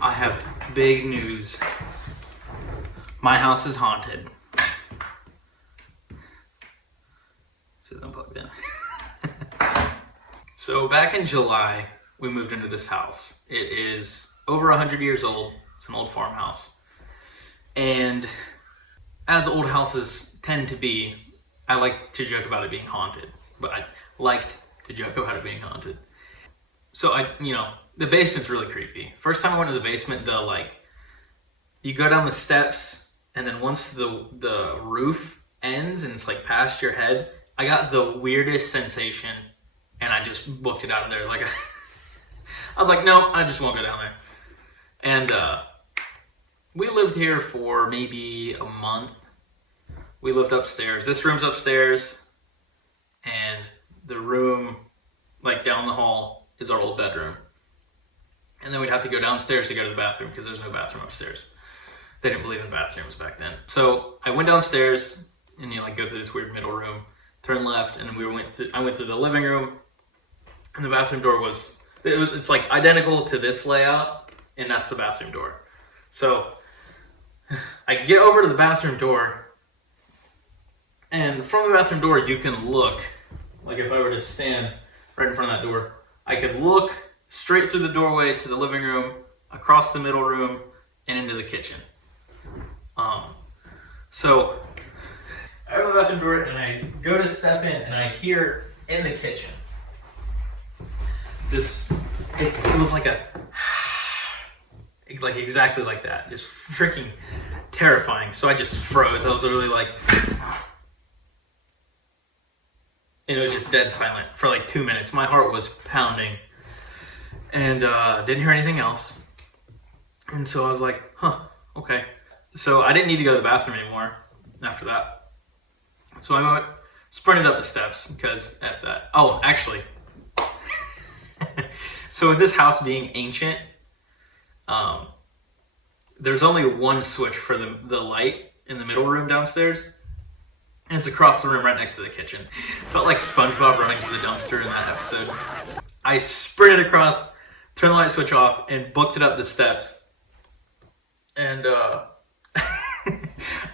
I have big news. My house is haunted. This is unplugged in. So back in July, we moved into this house. It is over 100 years old. It's an old farmhouse. And as old houses tend to be, I like to joke about it being haunted. But I liked to joke about it being haunted. So the basement's really creepy. First time I went to the basement, you go down the steps, and then once the roof ends and it's like past your head, I got the weirdest sensation, and I just booked it out of there. I was like, no, I just won't go down there. And we lived here for maybe a month. We lived upstairs. This room's upstairs, and the room down the hall is our old bedroom. And then we'd have to go downstairs to go to the bathroom because there's no bathroom upstairs. They didn't believe in bathrooms back then. So I went downstairs and go through this weird middle room, turn left, and then I went through the living room, and the bathroom door it's like identical to this layout, and that's the bathroom door. So I get over to the bathroom door, and from the bathroom door you can look, if I were to stand right in front of that door, I could look straight through the doorway to the living room, across the middle room, and into the kitchen. So I open the bathroom door and I go to step in, and I hear in the kitchen it was like exactly like that, just freaking terrifying. So I just froze. I was literally and it was just dead silent for 2 minutes. My heart was pounding, and didn't hear anything else. And so I was like, huh, okay. So I didn't need to go to the bathroom anymore after that. So I sprinted up the steps because F that. Oh, actually. So with this house being ancient, there's only one switch for the light in the middle room downstairs. And it's across the room right next to the kitchen. Felt like SpongeBob running to the dumpster in that episode. I sprinted across, turned the light switch off, and booked it up the steps. And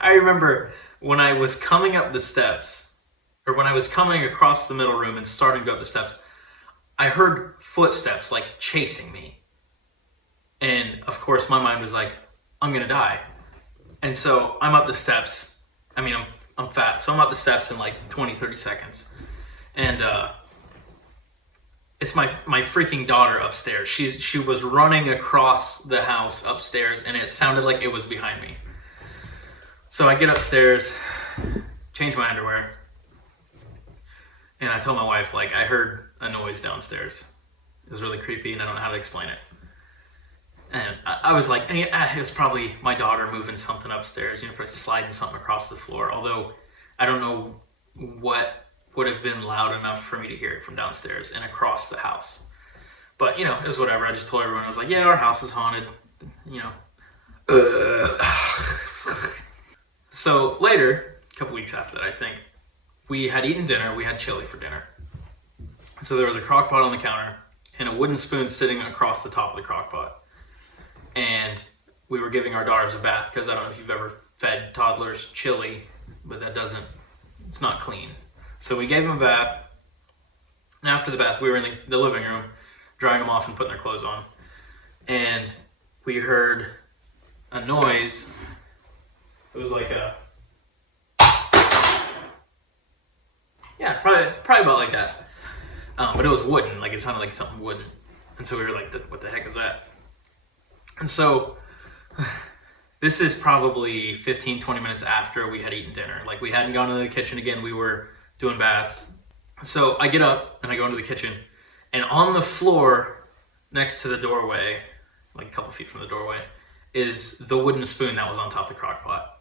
I remember when I was coming up the steps, or when I was coming across the middle room and starting to go up the steps, I heard footsteps chasing me. And of course my mind was like, I'm gonna die. And so I'm up the steps. I'm fat, so I'm up the steps in 20-30 seconds. And it's my freaking daughter upstairs. She was running across the house upstairs, and it sounded like it was behind me. So I get upstairs, change my underwear, and I tell my wife, I heard a noise downstairs. It was really creepy, and I don't know how to explain it. And I was like, it was probably my daughter moving something upstairs, probably sliding something across the floor. Although I don't know what would have been loud enough for me to hear it from downstairs and across the house. But, it was whatever. I just told everyone, I was like, yeah, our house is haunted, So later, a couple weeks after that, I think, we had eaten dinner. We had chili for dinner. So there was a crock pot on the counter and a wooden spoon sitting across the top of the crock pot. And we were giving our daughters a bath because I don't know if you've ever fed toddlers chili, but it's not clean. So we gave them a bath. And after the bath, we were in the living room, drying them off and putting their clothes on. And we heard a noise. It was probably about like that. But it was wooden, it sounded like something wooden. And so we were like, what the heck is that? And so this is probably 15-20 minutes after we had eaten dinner. We hadn't gone into the kitchen again. We were doing baths. So I get up and I go into the kitchen, and on the floor next to the doorway, a couple feet from the doorway, is the wooden spoon that was on top of the crock pot.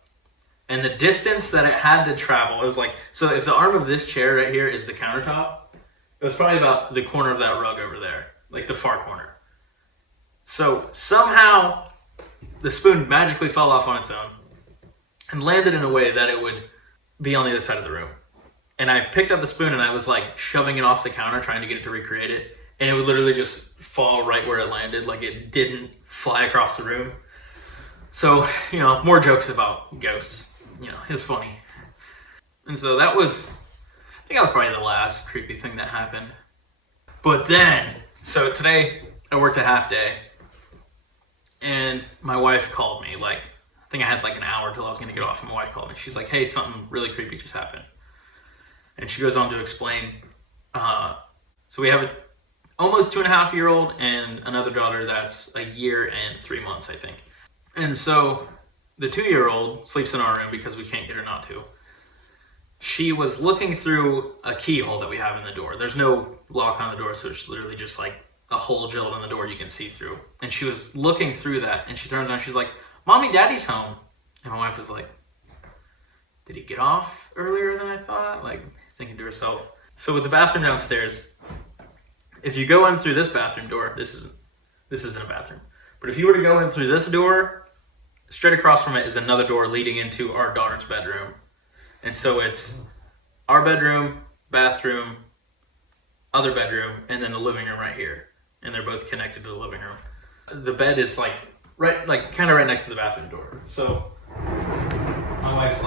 And the distance that it had to travel, it was so if the arm of this chair right here is the countertop, it was probably about the corner of that rug over there, the far corner. So somehow the spoon magically fell off on its own and landed in a way that it would be on the other side of the room. And I picked up the spoon and I was shoving it off the counter, trying to get it to recreate it. and it would literally just fall right where it landed, like it didn't fly across the room. So, more jokes about ghosts. It's funny. And so I think that was probably the last creepy thing that happened. But then, so today I worked a half day, and my wife called me, I think I had an hour till I was going to get off, and my wife called me. She's like, hey, something really creepy just happened. And she goes on to explain, so we have a almost 2.5-year-old and another daughter that's a year and 3 months, I think. And so the 2-year-old sleeps in our room because we can't get her not to. She was looking through a keyhole that we have in the door. There's no lock on the door, so it's literally just like a hole drilled in the door you can see through. And she was looking through that, and she turns around, she's like, Mommy, Daddy's home. And my wife was like, did he get off earlier than I thought? Thinking to herself. So with the bathroom downstairs, if you go in through this bathroom door, this isn't a bathroom, but if you were to go in through this door, straight across from it is another door leading into our daughter's bedroom. And so it's our bedroom, bathroom, other bedroom, and then the living room right here. And they're both connected to the living room. The bed is kind of right next to the bathroom door. So my wife's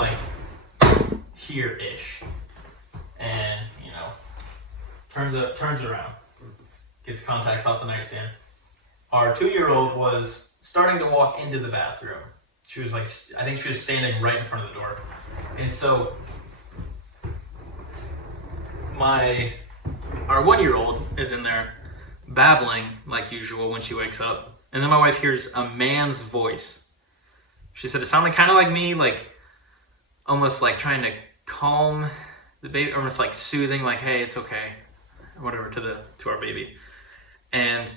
here-ish. And, turns around, gets contacts off the nightstand. Our 2-year-old was starting to walk into the bathroom. She was I think she was standing right in front of the door. And so our 1-year-old is in there babbling like usual when she wakes up. And then my wife hears a man's voice. She said it sounded kind of like me, almost trying to calm the baby, almost soothing, hey, it's okay, or whatever, to our baby. And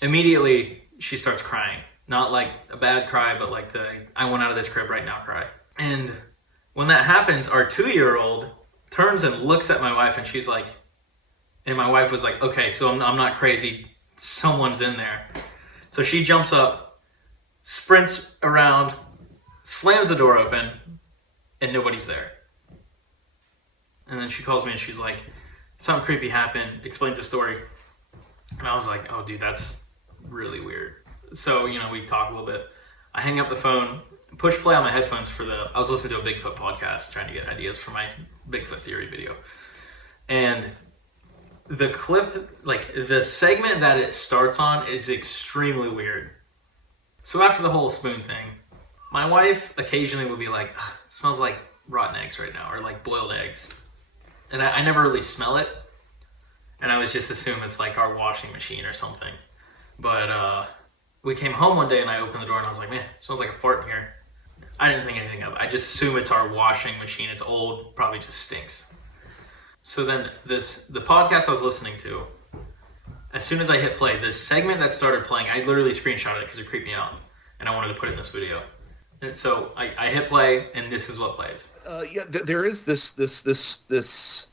immediately she starts crying. Not a bad cry, but the I want out of this crib right now cry. And when that happens, our 2-year-old turns and looks at my wife, and she's like, and my wife was like, okay, so I'm not crazy, someone's in there. So she jumps up, sprints around, slams the door open, and nobody's there. And then she calls me and she's like, something creepy happened, explains the story. And I was like, oh dude, that's really weird. So, we talk a little bit. I hang up the phone, push play on my headphones I was listening to a Bigfoot podcast, trying to get ideas for my Bigfoot theory video. And the clip, the segment that it starts on is extremely weird. So after the whole spoon thing, my wife occasionally would be like, it smells like rotten eggs right now, or boiled eggs. And I never really smell it. And I would just assume it's our washing machine or something. But we came home one day and I opened the door and I was like, man, it smells like a fart in here. I didn't think anything of it. I just assume it's our washing machine. It's old, probably just stinks. So then the podcast I was listening to, as soon as I hit play, this segment that started playing, I literally screenshotted it because it creeped me out. And I wanted to put it in this video. And so I hit play, and this is what plays. There is this.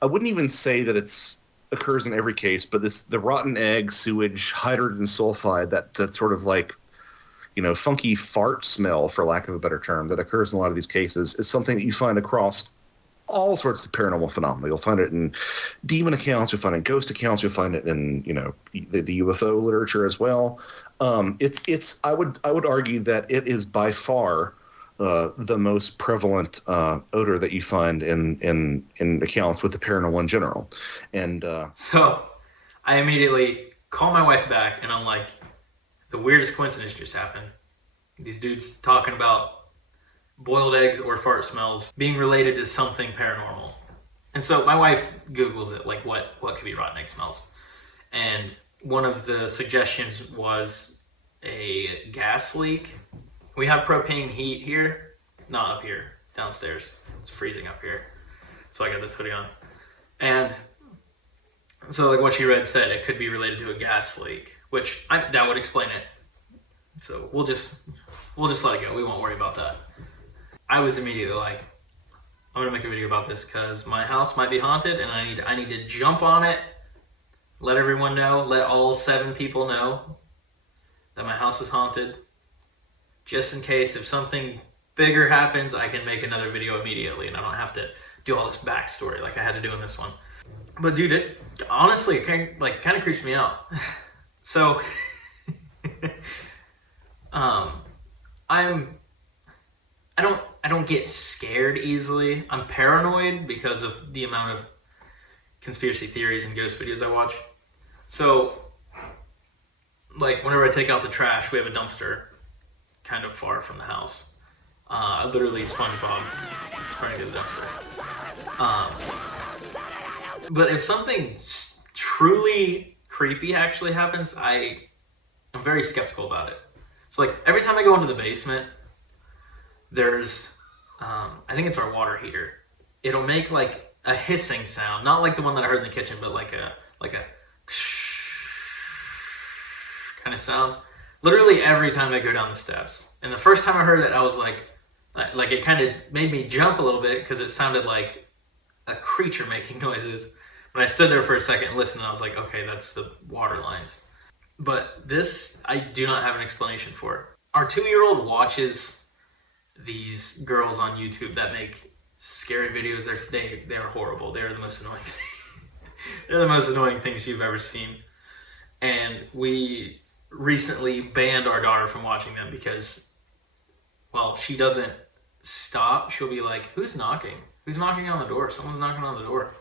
I wouldn't even say that it's occurs in every case, but the rotten egg, sewage, hydrogen sulfide, that sort of funky fart smell, for lack of a better term, that occurs in a lot of these cases is something that you find across all sorts of paranormal phenomena. You'll find it in demon accounts, you'll find it in ghost accounts, you'll find it in the UFO literature as well. It's I would argue that it is by far the most prevalent odor that you find in accounts with the paranormal in general. And so I immediately call my wife back, and I'm like, the weirdest coincidence just happened. These dudes talking about boiled eggs or fart smells being related to something paranormal. And so my wife Googles it, what could be rotten egg smells. And one of the suggestions was a gas leak. We have propane heat here, not up here, downstairs. It's freezing up here. So I got this hoodie on. And so what she read said it could be related to a gas leak, which that would explain it. So we'll just let it go. We won't worry about that. I was immediately like, I'm gonna make a video about this because my house might be haunted, and I need to jump on it, let everyone know, let all 7 people know that my house is haunted, just in case if something bigger happens, I can make another video immediately, and I don't have to do all this backstory like I had to do in this one. But dude, it honestly kind of creeps me out. So, um, I'm I don't get scared easily. I'm paranoid because of the amount of conspiracy theories and ghost videos I watch. So, like whenever I take out the trash, we have a dumpster kind of far from the house. Literally SpongeBob is trying to get the dumpster. But if something truly creepy actually happens, I'm very skeptical about it. So like every time I go into the basement, there's I think it's our water heater. It'll make like a hissing sound, not like the one that I heard in the kitchen, but like a kind of sound. Literally every time I go down the steps. And the first time I heard it, I was like it kind of made me jump a little bit because it sounded like a creature making noises. But I stood there for a second and listened, and I was like, okay, that's the water lines. But this, I do not have an explanation for. Our 2-year-old watches these girls on YouTube that make scary videos. They're horrible. They're the most annoying. They're the most annoying things you've ever seen. And we recently banned our daughter from watching them because, well, she doesn't stop. She'll be like, "Who's knocking? Who's knocking on the door? Someone's knocking on the door."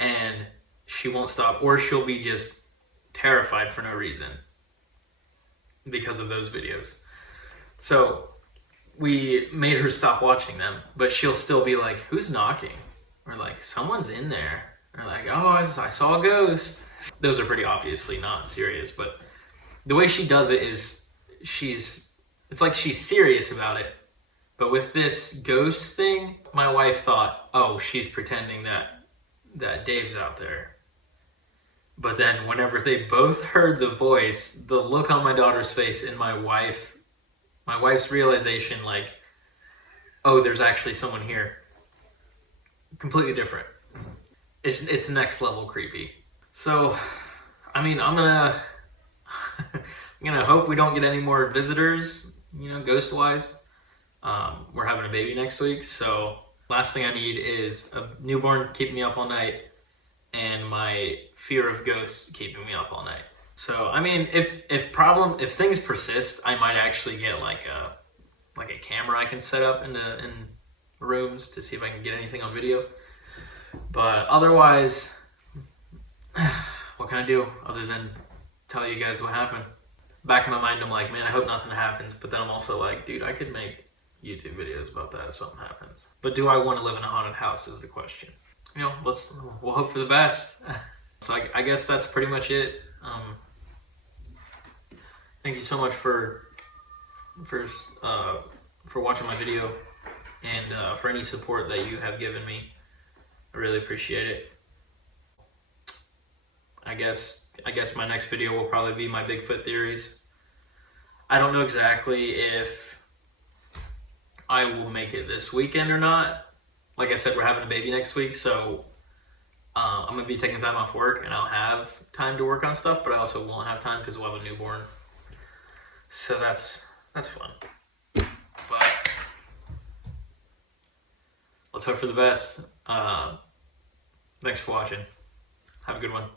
And she won't stop, or she'll be just terrified for no reason because of those videos. So we made her stop watching them, but she'll still be like, "Who's knocking?" Or like, "Someone's in there." Or like, "Oh, I saw a ghost." Those are pretty obviously not serious, but the way she does it is it's like she's serious about it. But with this ghost thing, my wife thought, "Oh, she's pretending that Dave's out there." But then whenever they both heard the voice, the look on my daughter's face and my wife's realization, like, "Oh, there's actually someone here," completely different. It's next level creepy. So, I mean, I'm gonna hope we don't get any more visitors, ghost wise. We're having a baby next week, so last thing I need is a newborn keeping me up all night and my fear of ghosts keeping me up all night. So I mean, if things persist, I might actually get like a camera I can set up in rooms to see if I can get anything on video. But otherwise, what can I do other than tell you guys what happened? Back in my mind, I'm like, man, I hope nothing happens. But then I'm also like, dude, I could make YouTube videos about that if something happens. But do I want to live in a haunted house is the question. We'll hope for the best. So I guess that's pretty much it. Thank you so much for watching my video and for any support that you have given me. I really appreciate it. I guess my next video will probably be my Bigfoot theories. I don't know exactly if I will make it this weekend or not. Like I said, we're having a baby next week, so I'm going to be taking time off work, and I'll have time to work on stuff, but I also won't have time because we'll have a newborn. So that's fun. But let's hope for the best. Thanks for watching. Have a good one.